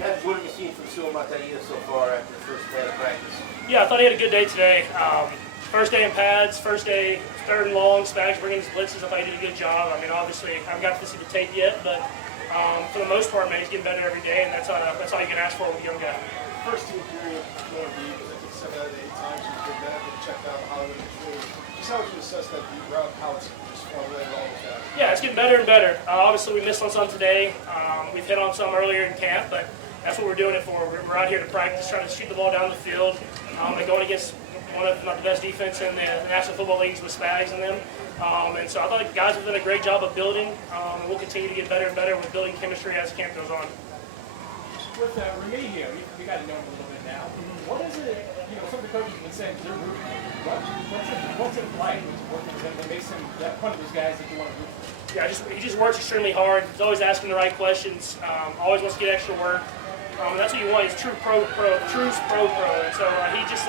Matt, what have you seen from Suamataia so far after the first day of practice? Yeah, I thought he had a good day today. First day in pads, first day, third and long, Spags bringing his blitzes. I thought he did a good job. I mean, obviously, I haven't got to see the tape yet, but for the most part, man, he's getting better every day, and that's all you can ask for with a young guy. First team period, more deep, I think 7 out of 8 times he's been back and checked out Hollywood and Ford. Just how would you assess that deep route, how it's just formulated all the time? Yeah, it's getting better and better. Obviously, we missed on some today. We've hit on some earlier in camp, but that's what we're doing it for. We're out here to practice, trying to shoot the ball down the field, and going against one of, if not the best defense in the National Football Leagues with Spags and them. And so I thought the guys have done a great job of building, and we'll continue to get better and better with building chemistry as camp goes on. With Remigio, you got to know him a little bit now. What is it, some of the coaches have been saying, what's it like working with him that makes him one of those guys that you want to root for? Yeah, he just works extremely hard. He's always asking the right questions, always wants to get extra work. That's what you want. He's true pro. And so he just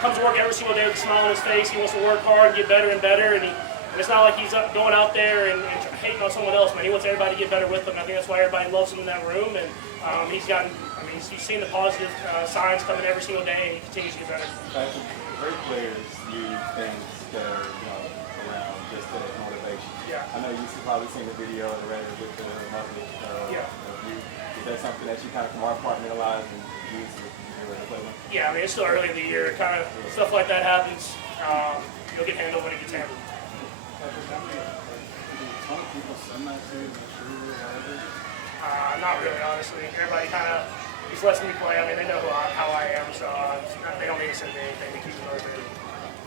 comes to work every single day with a smile on his face. He wants to work hard and get better and better. And it's not like he's going out there and hating on someone else, man. He wants everybody to get better with him. I think that's why everybody loves him in that room. And he's seen the positive signs coming every single day, and he continues to get better. As great players use things that are around just the motivation. Yeah. I know you've probably seen the video of the Raiders with the mother. Yeah. Is that something that you kind of compartmentalize and use to play with? Yeah, I mean, it's still early in the year. Kind of stuff like that happens. You'll get handled when it gets handled. Not really, honestly. Everybody kind of just lets me play. I mean, they know how I am, so they don't need to send me anything to keep me motivated.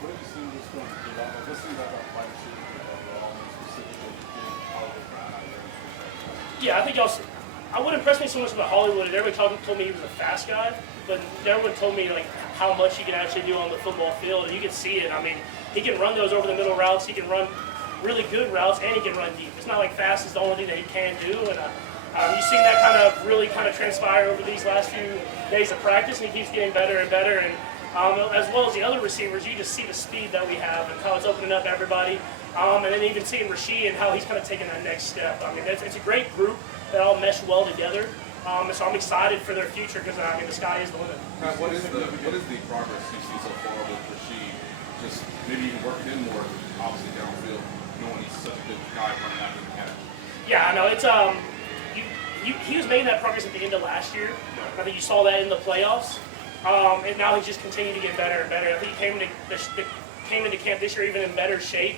What have you seen this one develop? What seems like a wide receiver overall, specifically getting Hollywood? Yeah, I think I wouldn't impress me so much about Hollywood. Everybody told me he was a fast guy, but everyone told me like how much he can actually do on the football field, and you can see it. I mean, he can run those over the middle routes. He can run really good routes, and he can run deep. It's not like fast is the only thing that he can do, and you've seen that really transpire over these last few days of practice, and he keeps getting better and better. And as well as the other receivers, you just see the speed that we have and how it's opening up everybody. And then even seeing Rasheed and how he's kind of taking that next step. I mean, it's a great group that all mesh well together. And so I'm excited for their future because the sky is the limit. What is the progress you see so far with Rasheed? Just maybe even working in more, obviously downfield, knowing he's such a good guy running after the catch. Yeah, I know. It's he was making that progress at the end of last year. I think you saw that in the playoffs. And now he's just continued to get better and better. I think he came into camp this year even in better shape.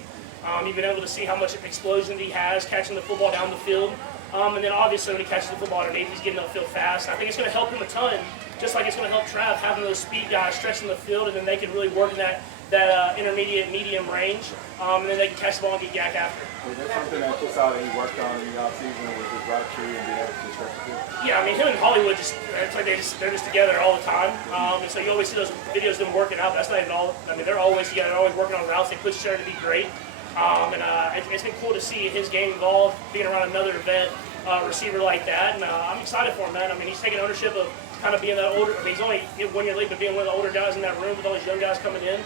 You've been able to see how much explosion he has catching the football down the field. And then obviously when he catches the football underneath, he's getting upfield fast. I think it's going to help him a ton, just like it's going to help Trav having those speed guys stretching the field, and then they can really work in that intermediate, medium range, and then they can catch the ball and get yak after. Was there something that you saw that he worked on in the offseason with his route tree and being able to stretch the field? Yeah, I mean, him and Hollywood, it's like they're just together all the time. And so you always see those videos of them working out. But that's not even all. I mean, they're always together. They're always working on routes. They push each other to be great. It's been cool to see his game involved, being around another vet receiver like that. And I'm excited for him, man. I mean, he's taking ownership of kind of being that older. I mean, he's only 1 year late, but being one of the older guys in that room with all these young guys coming in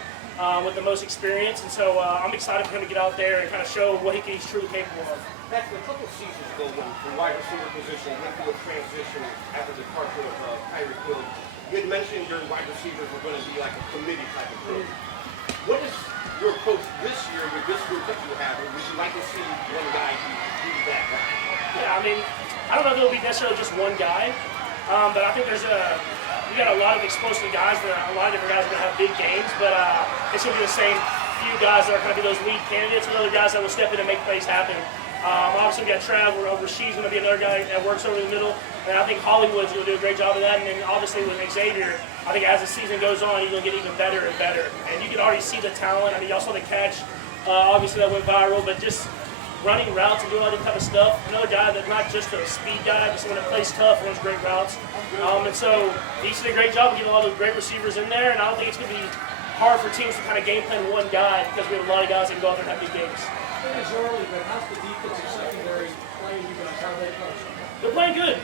with the most experience. And so I'm excited for him to get out there and kind of show what he's truly capable of. Patrick, a couple seasons ago when the wide receiver position went through a transition after the departure of Tyreek Hill, you had mentioned your wide receivers were going to be like a committee type of group. What is your approach this year with this group that you have? Would you like to see one guy do that? Yeah, I mean, I don't know if it'll be necessarily just one guy, but I think we got a lot of explosive guys. A lot of different guys are going to have big games, but it's going to be the same few guys that are going to be those lead candidates and other guys that will step in and make plays happen. Obviously, we got Trav, Rasheed's going to be another guy that works over the middle, and I think Hollywood's going to do a great job of that. And then obviously with Xavier, I think as the season goes on, he's going to get even better and better. And you can already see the talent. I mean, y'all saw the catch, obviously that went viral, but just running routes and doing all that type of stuff. Another guy that's not just a speed guy, but someone that plays tough, runs great routes. And so he's did a great job of getting a lot of those great receivers in there, and I don't think it's going to be hard for teams to kind of game plan one guy because we have a lot of guys that can go out there and have big games. It's early, but how's the defensive secondary playing you guys? How are they coaching? They're playing good.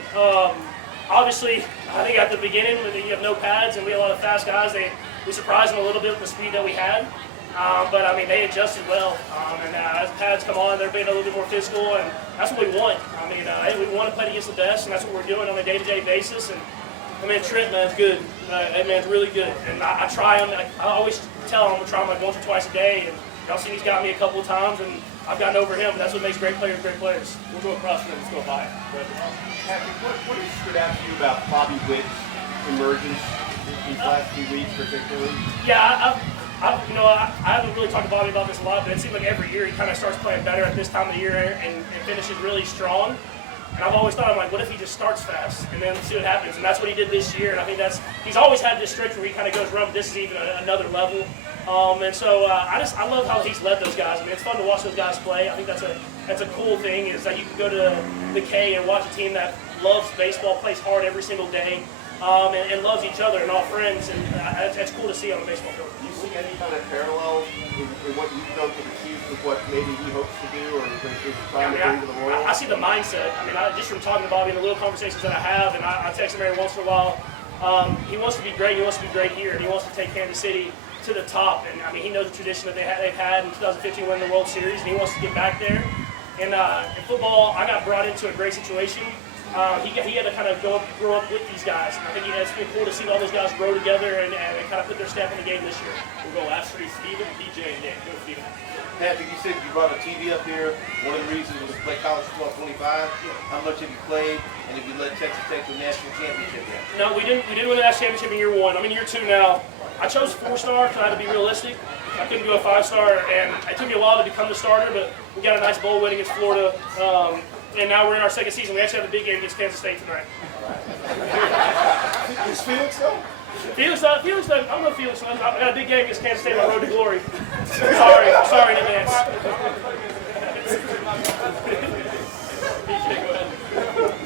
Obviously, I think at the beginning, when you have no pads and we have a lot of fast guys, we surprised them a little bit with the speed that we had. But I mean, they adjusted well, and as pads come on, they're being a little bit more physical, and that's what we want. I mean, we want to play against the best, and that's what we're doing on a day-to-day basis. And I mean, Trent, man's good. That man's really good, and I try him. I always tell him I'm gonna try him like once or twice a day, and y'all see he's got me a couple of times, and I've gotten over him. But that's what makes great players great players. We'll go across and then let's go by. Patrick, what has stood out to you about Bobby Witt's emergence these last few weeks, particularly? Yeah, I haven't really talked to Bobby about this a lot, but it seems like every year he kind of starts playing better at this time of the year and finishes really strong. And I've always thought, I'm like, what if he just starts fast and then see what happens? And that's what he did this year. And I think he's always had this stretch where he kind of goes run, but this is even another level. And so I love how he's led those guys. I mean, it's fun to watch those guys play. I think that's a cool thing is that you can go to the K and watch a team that loves baseball, plays hard every single day, and loves each other and all friends. And it's cool to see on a baseball field. Do you see any kind of parallel in what you've done for the Chiefs with what maybe he hopes to do or is trying to bring to the world? I see the mindset. I mean, just from talking to Bobby and the little conversations that I have, and I text him every once in a while, he wants to be great. He wants to be great here, and he wants to take Kansas City to the top. And I mean, he knows the tradition that they've had in 2015 winning the World Series, and he wants to get back there. And in football, I got brought into a great situation. He had to kind of grow up with these guys. And I think it's been cool to see all those guys grow together and kind of put their step in the game this year. We'll go last three, Steven, DJ, and Nick. Go, Steven. Patrick, you said you brought a TV up here. One of the reasons was to play college football 25. How much have you played, and have you led Texas Tech to a national championship yet? No, we didn't win the national championship in year one. I'm in year two now. I chose 4-star because I had to be realistic. I couldn't go a 5-star, and it took me a while to become the starter, but we got a nice bowl win against Florida. And now we're in our second season. We actually have a big game against Kansas State tonight. Is Felix though? Felix, I don't know Felix. I got a big game against Kansas State on the road to glory. Sorry in advance.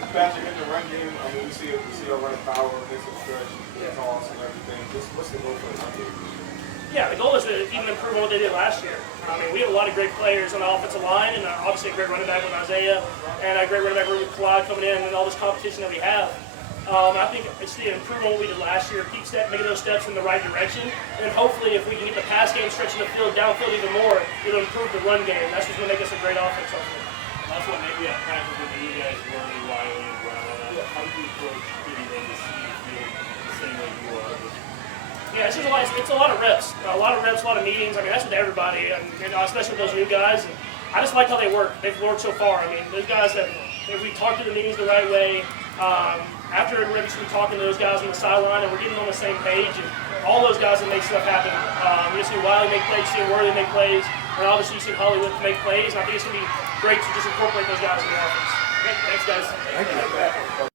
Patrick, in the run game, I mean, we see our running power, makes it stretch, it's awesome, everything. What's the goal for the run game? Yeah, the goal is to even improve on what they did last year. I mean, we have a lot of great players on the offensive line, and obviously a great running back with Isaiah, and a great running back with Clyde coming in, and all this competition that we have. I think it's the improvement on what we did last year, keep making those steps in the right direction, and hopefully if we can get the pass game stretching the field, downfield even more, it'll improve the run game. That's what's going to make us a great offense. That's what maybe at practice with you guys learning Wiley and Brown. How do you approach getting them to see the field the same way you are? Yeah, it's a lot of reps. A lot of meetings. I mean, that's with everybody, and especially with those new guys. And I just like how they work. They've worked so far. I mean, those guys if we talk to the meetings the right way, after we're talking to those guys on the sideline, and we're getting on the same page, and all those guys that make stuff happen. You see Wiley make plays, you see Worthy make plays, and obviously you see Hollywood make plays, and I think it's going to be great to just incorporate those guys in the offense. Thanks, guys. Thank you.